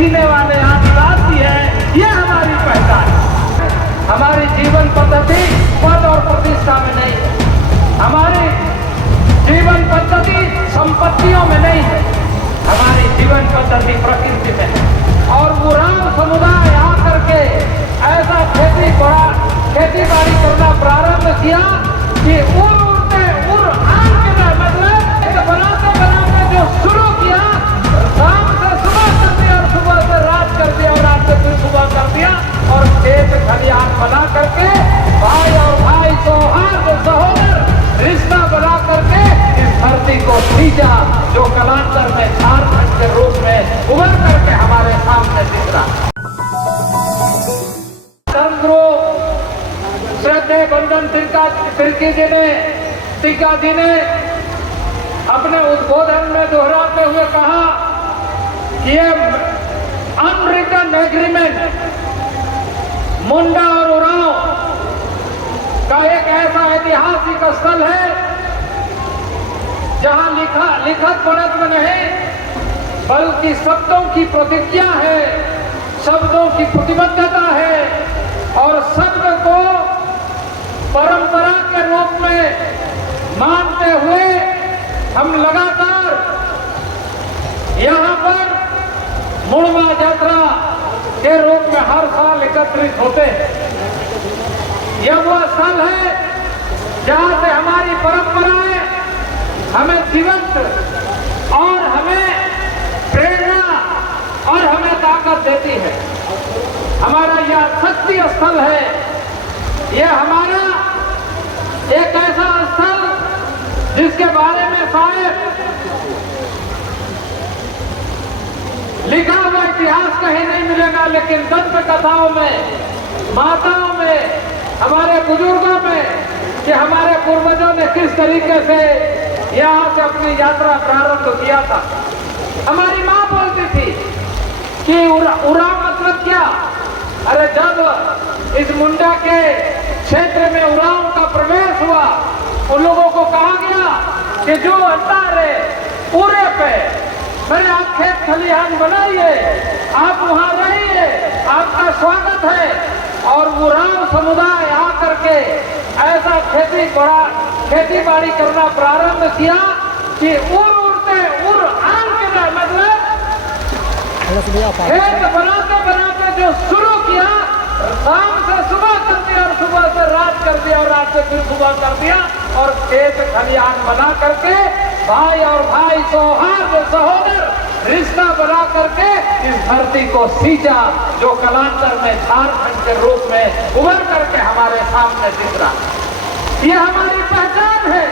जीने वाले आदिवासी हैं, ये हमारी पहचान है। हमारी जीवन पद्धति पद और प्रतिष्ठा में नहीं है, हमारी जीवन पद्धति संपत्तियों में नहीं है, हमारी जीवन पद्धति प्रकृति में है। और उरांव समुदाय आकर के ऐसा खेती बाड़ी करना प्रारंभ किया कि बनाते बनाते जो शुरू किया, शाम से सुबह कर दिया और सुबह से रात कर दिया और रात से फिर सुबह कर दिया, और खेत खलिहान बना करके भाई और भाई सौहार्द सहोदर रिश्ता बना करके इस धरती को सींचा, जो कलांतर में झारखंड के रूप में उभर करके हमारे सामने दिख रहा। श्रद्धेय बंधन टीका जी ने अपने उद्बोधन में दोहराते हुए कहा कि ये अनरिटन एग्रीमेंट मुंडा और उरांव का एक ऐसा ऐतिहासिक स्थल है जहां लिखत पढ़त में नहीं बल्कि शब्दों की प्रतिज्ञा है, शब्दों की प्रतिबद्धता है, और शब्द को परंपरा के रूप में मानते हुए हम लगातार यहाँ पर मुड़वा यात्रा के रूप में हर साल एकत्रित होते हैं। यह वो स्थल है जहाँ से हमारी परंपराएं हमें जीवंत और हमें प्रेरणा और हमें ताकत देती है। हमारा यह शक्ति स्थल है, यह हमारा एक ऐसा स्थल जिसके बारे में शायद लिखा हुआ इतिहास कहीं नहीं मिलेगा, लेकिन दंत कथाओं में, माताओं में, हमारे बुजुर्गों में कि हमारे पूर्वजों ने किस तरीके से यहाँ से अपनी यात्रा प्रारंभ किया था। हमारी माँ बोलती थी कि उरांव मतलब क्या? अरे जब इस मुंडा के क्षेत्र में उरांव का प्रवेश हुआ, उन लोगों को कहा गया कि जो अंतारे पूरे पे मेरे आप खेत खलिहान बनाइए, आप वहां रहिए, आपका स्वागत है। और उरांव समुदाय आकर के ऐसा खेती बाड़ी करना प्रारंभ किया कि खेत बनाते जो शुरू किया, शाम से सुबह कर दिया और सुबह से रात कर दिया और रात से फिर सुबह कर दिया, और खेत खलिहान बना करके भाई और भाई सौहार्द सहोदर रिश्ता बना करके इस धरती को सींचा, जो कलांतर में झारखंड के रूप में उभर करके हमारे सामने दिख रहा। ये हमारी पहचान है,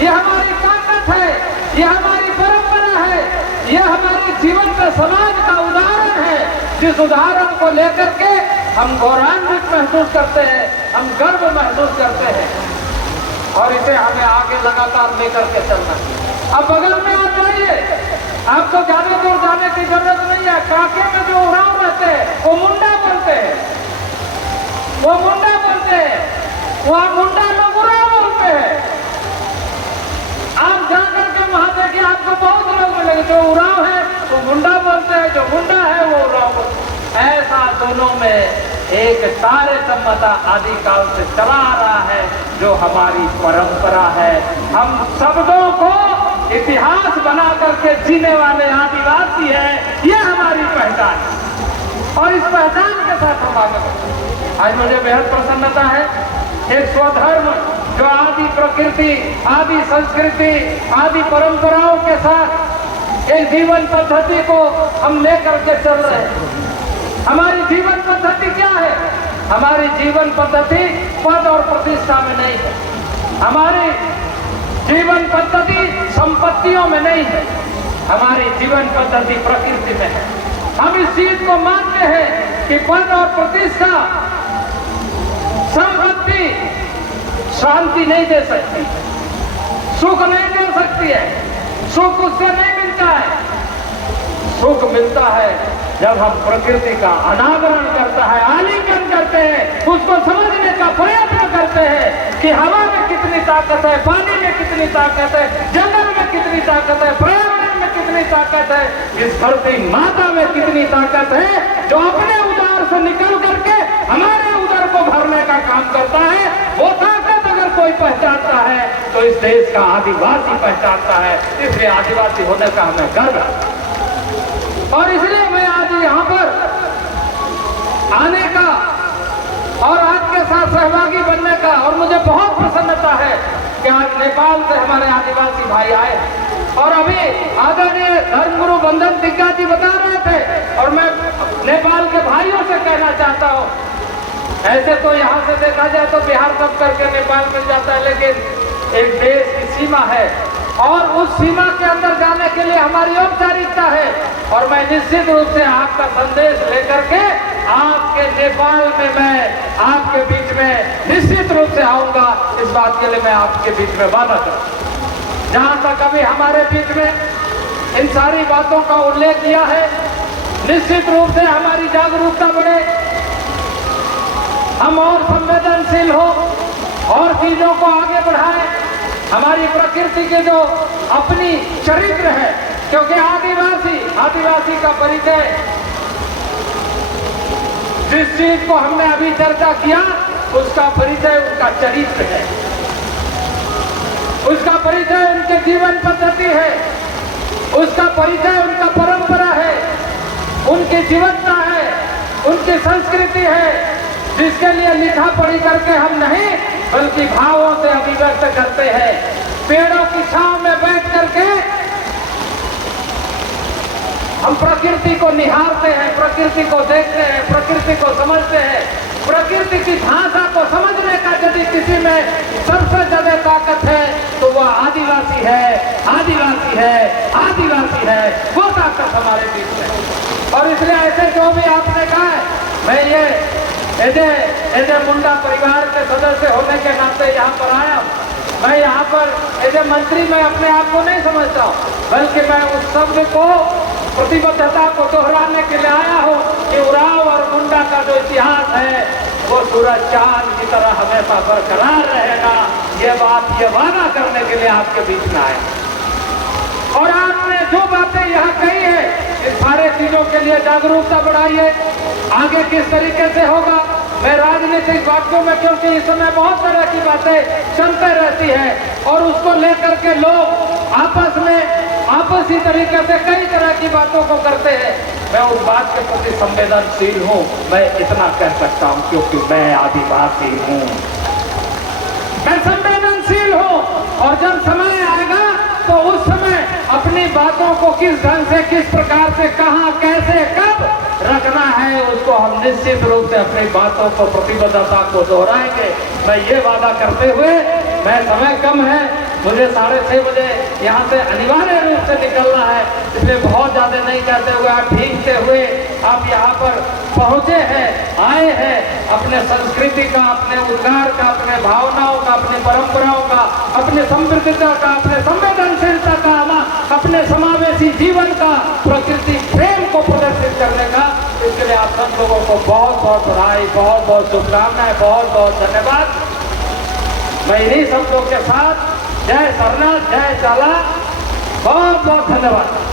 ये हमारी ताकत है, ये हमारी परंपरा है, ये हमारे जीवन में समाज का उदाहरण है, जिस उदाहरण को लेकर के हम गौरवान्वित महसूस करते हैं, हम गर्व महसूस करते हैं, और इसे हमें आगे लगातार लेकर के चलना है। अब बगल में आ जाइए, आपको ज्यादा दूर जाने की जरूरत नहीं है। काके में जो उरांव रहते हैं वो मुंडा बोलते हैं, वो मुंडा बोलते हैं, वहाँ मुंडा लोग उरांव बोलते हैं। आप जाकर के वहां देखिए, आपको बहुत लोग मिलेंगे जो उरांव है वो मुंडा बोलते हैं, जो मुंडा है वो उरांव बोलते हैं। ऐसा दोनों में एक तारतम्यता आदिकाल से चला आ रहा है, जो हमारी परंपरा है। हम शब्दों को इतिहास बना करके जीने वाले आदिवासी हैं, ये हमारी पहचान है, और इस पहचान के साथ हम आगे बढ़ते। आज मुझे बेहद प्रसन्नता है, एक स्वधर्म जो आदि प्रकृति, आदि संस्कृति, आदि परंपराओं के साथ एक जीवन पद्धति को हम लेकर के चल रहे हैं। हमारी जीवन पद्धति क्या है? हमारी जीवन पद्धति पद और प्रतिष्ठा में नहीं है, हमारी जीवन पद्धति संपत्तियों में नहीं है, हमारी जीवन पद्धति प्रकृति में है। हम इस चीज को मानते हैं कि पद और प्रतिष्ठा, संपत्ति शांति नहीं दे सकती, सुख नहीं दे सकती है, सुख उससे नहीं मिलता है। सुख मिलता है जब हम प्रकृति का अनावरण करता है, आलिंगन करते हैं, उसको समझने का प्रयत्न करते हैं कि हवा में कितनी ताकत है, पानी में कितनी ताकत है, जंगल में कितनी ताकत है, पर्यावरण में कितनी ताकत है, इस धरती माता में कितनी ताकत है, जो अपने उदर से निकल करके हमारे उदर को भरने का काम करता है। वो ताकत अगर कोई पहचानता है तो इस देश का आदिवासी पहचानता है। इसलिए आदिवासी होने का हमें गर्व है और इसलिए मैं आज यहाँ पर आने का और आपके साथ सहभागी बनने का, और मुझे बहुत प्रसन्नता है कि आज नेपाल से हमारे आदिवासी भाई आए और अभी आदरणीय धर्मगुरु बंधन दिग्गा जी बता रहे थे और मैं नेपाल के भाइयों से कहना चाहता हूँ, ऐसे तो यहाँ से देखा जाए तो बिहार सब करके नेपाल मिल जाता है, लेकिन एक देश की सीमा है और उस सीमा के अंदर जाने के लिए हमारी औपचारिकता है और मैं निश्चित रूप से आपका संदेश लेकर के आपके नेपाल में मैं आपके बीच में निश्चित रूप से आऊंगा। इस बात के लिए मैं आपके बीच में वादा करूं। जहां तक अभी हमारे बीच में इन सारी बातों का उल्लेख किया है, निश्चित रूप से हमारी जागरूकता बढ़े, हम और संवेदनशील हो और चीजों को आगे बढ़ाएं। हमारी प्रकृति के जो अपनी चरित्र है, क्योंकि आदिवासी का परिचय, जिस चीज को हमने अभी चर्चा किया उसका परिचय उनका चरित्र है, उसका परिचय उनके जीवन पद्धति है, उसका परिचय उनका परंपरा है, उनकी जीवनता है, उनकी संस्कृति है, जिसके लिए लिखा पढ़ी करके हम नहीं बल्कि भावों से अभिव्यक्त करते हैं। पेड़ों की छांव में बैठ करके हम प्रकृति को निहारते हैं, प्रकृति को देखते हैं, प्रकृति को समझते हैं। प्रकृति की भाषा को समझने का यदि किसी में सबसे ज्यादा ताकत है तो वह आदिवासी है, आदिवासी है, आदिवासी है, वो ताकत हमारे बीच में। और इसलिए ऐसे जो भी आपने कहा है, मैं ये एजे मुंडा परिवार के सदस्य होने के नाते यहाँ पर आया। मैं यहाँ पर एजे मंत्री में अपने आप को नहीं समझता हूँ, बल्कि मैं उस शब्द को, प्रतिबद्धता को दोहराने के लिए आया हूँ कि उराव और मुंडा का जो इतिहास है वो सूरज चांद की तरह हमेशा बरकरार रहेगा। ये बात, ये वादा करने के लिए आपके बीच में आए। और आपने जो बातें यहाँ कही है, इन सारे चीजों के लिए जागरूकता बढ़ाइए। आगे किस तरीके से होगा, मैं राजनीतिक बातों में, क्योंकि इस समय बहुत तरह की बातें चलते रहती है और उसको लेकर के लोग आपस में आपसी तरीके से कई तरह की बातों को करते हैं। मैं उस बात के प्रति संवेदनशील हूँ, मैं इतना कह सकता हूँ क्योंकि मैं आदिवासी हूँ, मैं संवेदनशील हूँ। और जब समय आएगा तो उस समय अपनी बातों को किस ढंग से, किस प्रकार से, कहाँ, कैसे, कब रखना है, उसको हम निश्चित रूप से अपनी बातों को, प्रतिबद्धता को दोहराएंगे। मैं ये वादा करते हुए, मैं समय कम है, मुझे 6:30 बजे यहाँ से अनिवार्य रूप से निकलना है, इसलिए बहुत ज्यादा नहीं कहते हुए, आप भीगते हुए आप यहाँ पर पहुँचे हैं, आए हैं, अपने संस्कृति का, अपने उद्गार का, अपने भावनाओं का, अपनी परंपराओं का, अपने समृद्धता का, अपने संवेदनशीलता का, अपने समावेशी जीवन का, प्रकृति प्रेम को प्रदर्शित करने का, इसके लिए आप सब लोगों को बहुत बहुत बधाई, बहुत बहुत शुभकामनाएं, बहुत बहुत धन्यवाद। मैं इन्हीं शब्दों के साथ जय सरनाथ, जय चाला, बहुत बहुत धन्यवाद।